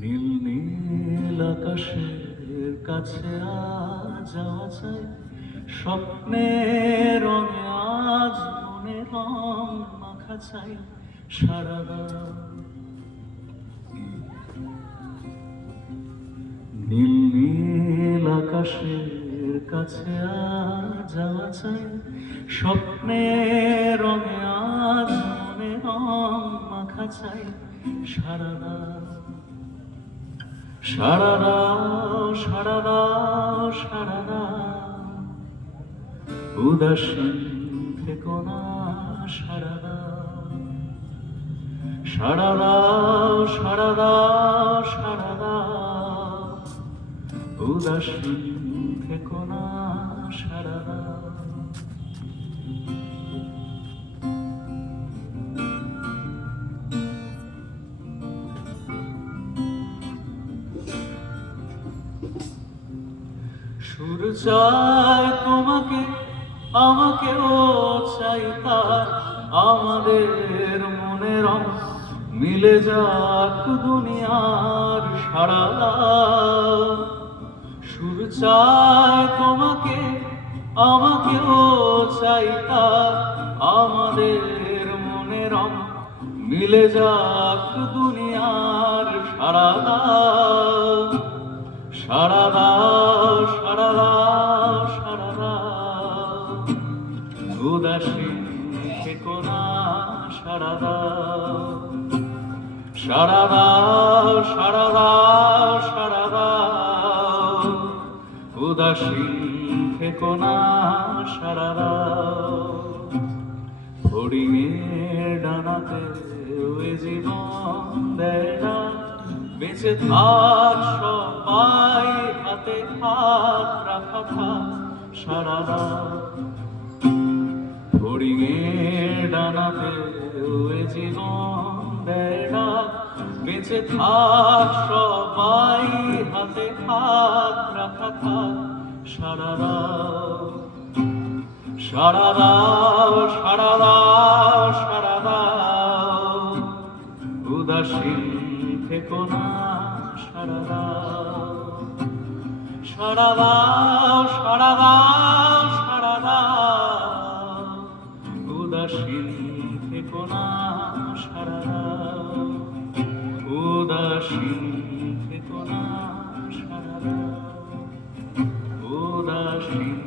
নীল নীল আকাশের কাছে আজ যাওয়া চাই, স্বপ্নের রঙে আজ মনে রং মাখা চাই সারা রাত। নীল নীল আকাশের কাছে আজ যাওয়া চাই, স্বপ্নের রঙে আজ মনে রং মাখা চাই সারা রাত। সারা রাত সারা রাত সারা রাত উদাসীন থেকো না সারা রাত। সারা রাত সারা রাত সারা রাত উদাসীন থেকো না সারা রাত। সুর চাই তোমাকে, আমাকেও চাই তার, আমাদের মনের রং মিলে যাক দুনিয়ার সারা রাত। সুর চাই তোমাকে, আমাকেও চাই তার, আমাদের মনের রং মিলে যাক দুনিয়ার সারা রাত। সারা রাত সারা রাত সারা রাত উদাসীন থেকো না সারা রাত। সারা রাত সারা রাত সারা রাত উদাসীন থেকো না সারা রাত। হরিণের ডানাতে ওই জীবন দেয় না, বেঁচে থাক সবাই হাতে হাত রাখা থাক সারা রাত। হরিণের ডানাতে ওই জীবন দেয় না, বেঁচে থাক সবাই হাতে হাত রাখা থাক সারা রাত। সারা রাত সারা রাত সারা রাত উদাসীন থেকো না সারা রাত। সারা রাত সারা রাত সারা রাত উদাসীন থেকো না সারা রাত। উদাসীন থেকো না সারা রাত। উদাসীন